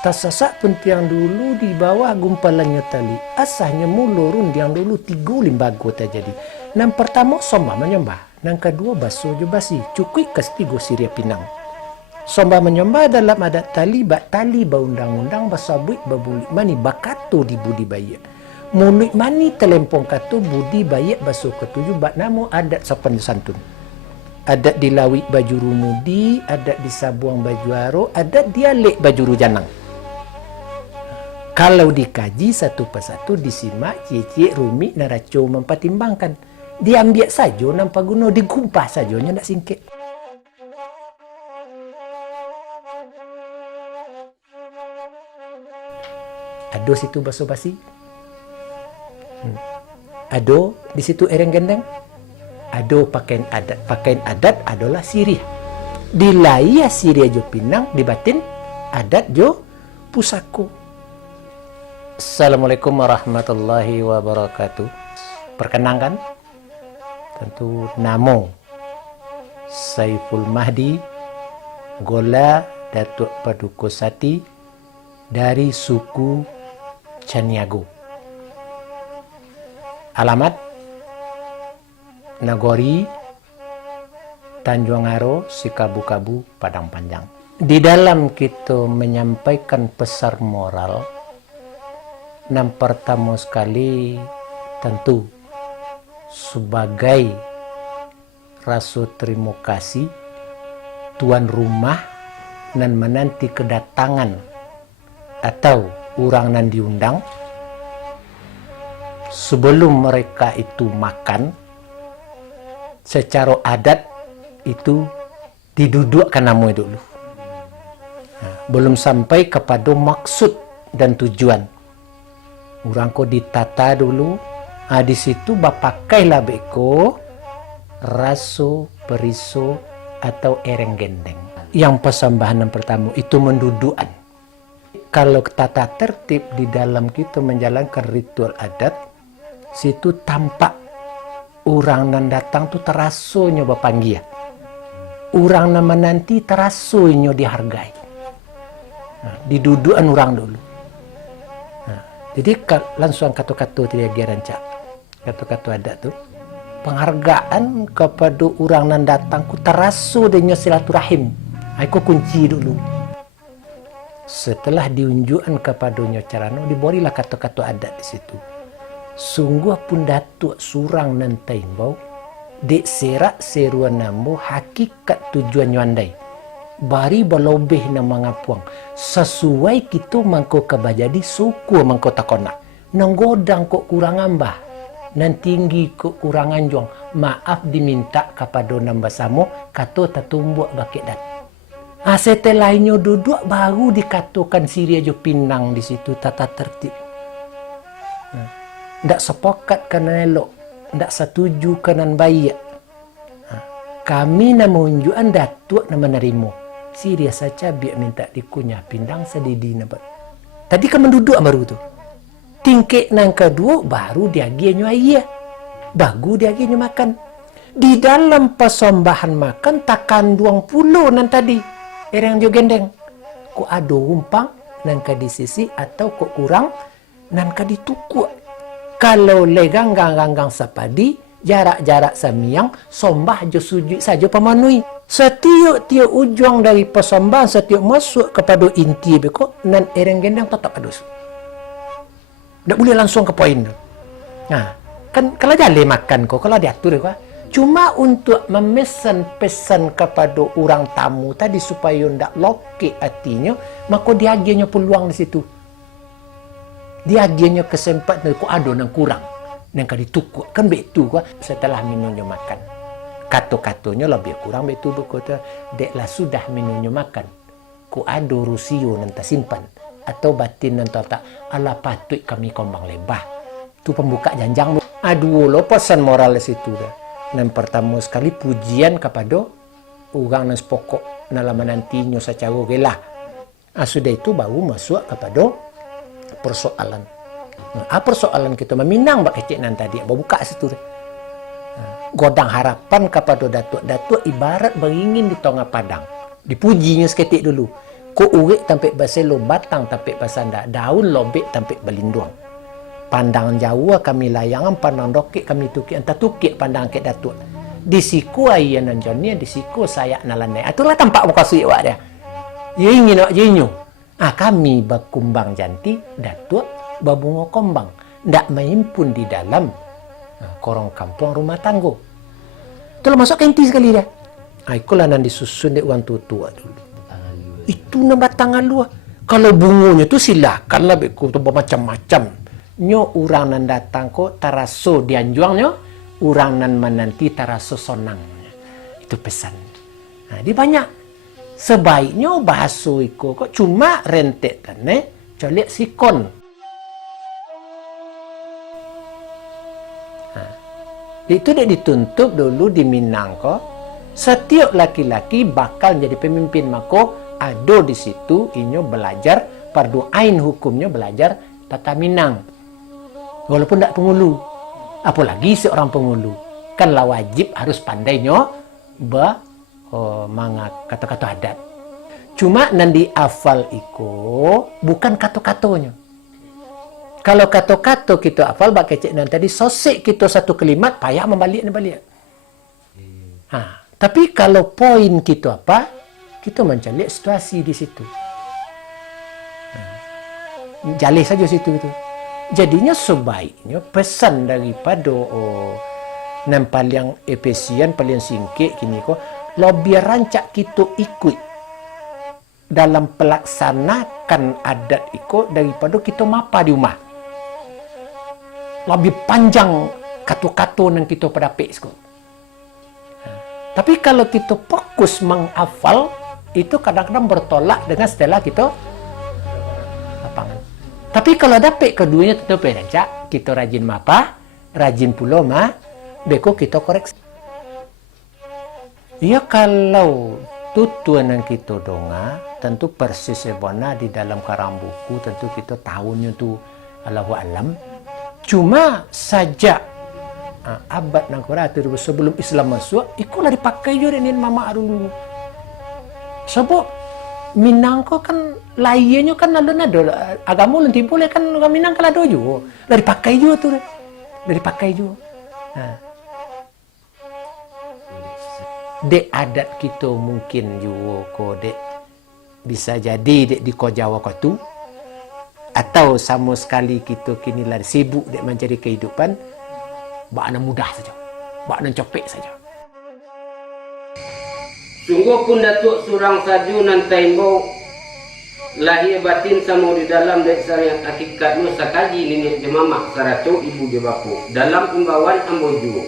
Tasasak pun tiang dulu di bawah gumpalannya tali. Asahnya mulurun yang dulu 3 limbago terjadi. Yang pertama somba menyembah. Yang kedua baso jo basi. Cukui kastigo siria pinang. Somba menyembah dalam adat tali, bak tali ba undang-undang basabuik babulik mani bakato di budidaya. Mulut mani telempong kato budidaya baso ketujuh bak namo adat sopan santun. Adat di Lawik baju rumudi, adat di Sabuang baju aro, adat dialek baju rujanang. Kalau dikaji satu persatu disimak cie-cie rumit naraco mempertimbangkan. Diambil saja nampak guna digumpah saja nya nak singkit. Ado situ baso basi. Ado di situ ereng gendeng. Ado pakaian adat. Pakaian adat adalah sirih. Di laya sirih jo pinang, di batin adat jo pusako. Assalamualaikum warahmatullahi wabarakatuh. Perkenalkan, tentu namo Saiful Mahdi Gola Datuk Paduka Sati dari suku Caniago. Alamat Nagori Tanjung Aro, Sikabu-Kabu, Padang Panjang. Di dalam kita menyampaikan pesan moral, yang pertama sekali tentu sebagai rasa terima kasih tuan rumah nan menanti kedatangan atau orang nan diundang sebelum mereka itu makan secara adat itu didudukkan namu dulu. Belum sampai kepada maksud dan tujuan. Orang ko ditata dulu, di situ bapakailah beko raso, periso atau ereng gendeng. Yang persembahan yang pertama itu mendudukan. Kalau tata tertib di dalam kita menjalankan ritual adat, situ tampak orang yang datang tu terasonya bapanggil. Orang yang menanti terasonya dihargai. Didudukan orang dulu. Jadi langsung kata-kata tidak rancak. Kata-kata adat tu penghargaan kepada orang yang datang ku teraso dengan silaturahim. Aku kunci dulu. Setelah diunjukkan kepadanya caranya, diberilah kata-kata adat di situ. Sungguh pun datuk surang nan taimbau, dek serak seruan nambo hakikat tujuan nyandai. Bari berlebih na mangapuang sesuai kita mangko kabajadi suku mangko takona nang godang kok kurang ambah nan tinggi kok kurang anjong maaf diminta kepada nambah samo kato tatumbuk bakit dat. Setelahnya duduk baru dikatakan siria jo pinang di situ tata tertib. Ndak sepakat kanan elok, ndak setuju kanan baik. Kami na menunjukkan datuk na menerima. Siria saja biar minta dikunyah pindang sedidi nabat. Tadi kan menduduk baru tu. Tingkek nang kedua baru diagiannya ayah. Bagu diagiannya makan. Di dalam persembahan makan takkan 20 nan tadi. Erang jo gendeng. Ko ado umpang nan ka di sisi atau kok kurang nan ka ditukuk. Kalau legang ganggang sapadi jarak-jarak samiang sombah jo sujud saja pemanui. Setiap ujung dari persembahan setiap masuk kepada inti beko nan ereng gendang tetap adus. Tak boleh langsung ke poin tu. Nah, kan kalau jale makan kok kalau diatur kok. Cuma untuk memesan pesan kepada orang tamu tadi supaya ndak loke hatinya, maka diagiannya peluang di situ. Diagiannya kesempatan kok ada nang kurang. Nang kali tukuk kan betu kok setelah minumnya makan. Kata-katanya lebih kurang betul berkata deklah sudah minumnya makan ku ado rusio nanti simpan atau batin nanti tak ala patut kami kombang lebah tu pembuka janjang. Aduh lo pesan moral di situ dah. Yang pertama sekali pujian kepada orang yang sepokok dalam nantinya secara gelah. Sudah itu baru masuk kepada persoalan. Persoalan kita meminang bak kecik nanti tadi buka situ dah. Godang harapan kepada datuk-datuk ibarat beringin di tengah padang. Dipujinya seketik dulu. Ko urik tampe baselo batang tampe basanda, daun lobek tampe balinduang. Pandang jauh kami layangan, pandang dokik kami tukik, entah tukik pandang ke datuk. Di siku ayah nan jonia, di siku saya nalandai. Itulah tampak muka suik wak dia. Ye ingin nak jenyu. Kami berkumbang janti, datuk babungo kombang. Ndak maimpun di dalam korong kampung rumah tanggo. Itulah masuk ke inti sekali dia. Ikulah nan disusun dek uang tua dulu. Itu nama tangan luar. Kalau bungonya tu silakanlah beku tu macam-macam. Nyo orang nan datang ko taraso dianjuangnya, orang nan menanti taraso sonangnya. Itu pesan. Nah, di banyak sebaiknya bahasa iko kok cuma rentek tane colek sikon. Nah, itu dia dituntut dulu di Minang ko. Setiap laki-laki bakal jadi pemimpin mako ada di situ inyo belajar fardu ain hukumnya belajar tata Minang. Walaupun tidak pengulu, apalagi seorang pengulu, kanlah wajib harus pandainya manga kata-kata adat. Cuma nanti hafal iko bukan kata-katanya. Kalau kata-kata kita hafal, bak kecek nan tadi sosek kita satu kalimat payah membalik. Tapi kalau poin kita apa, kita mencari situasi di situ. Jalih saja situ itu. Jadinya sebaiknya pesan daripada yang paling efisien, paling singkit kini kok, lo biar rancak kita ikut dalam pelaksanakan adat ikut daripada kita mapa di rumah. Lebih panjang kata-kata yang kita pedapik sekut. Tapi kalau kita fokus menghafal, itu kadang-kadang bertolak dengan setelah kita lapangan. Tapi kalau dapat keduanya tetap rancak, kita rajin mapa, rajin pula beko kita koreksi. Ya kalau tutuan yang kita donga, tentu persis sebona di dalam karang buku, tentu kita tahunya tu Allahu alam. Cuma saja abad nang kuratur sebelum Islam masuk, ikulah dipakai juga ini mama dulu. Sebab Minang ko kan lainnya kan alun ada agama ulun timbul kan orang Minang kan ada juga. Dari pakai juga tu. Dari pakai juga. Dek adat kita mungkin juga ko dek bisa jadi dek di ko Jawa ko tu, atau sama sekali kita kini lari sibuk dek mencari kehidupan, bakna mudah saja. Bakna copek saja. Sungguh pun datuk surang saju nan taimbo lahir batin sama di dalam dek syariat hakikatnya sakaji nenek jemamak saraco ibu je bapu dalam imbauan amboju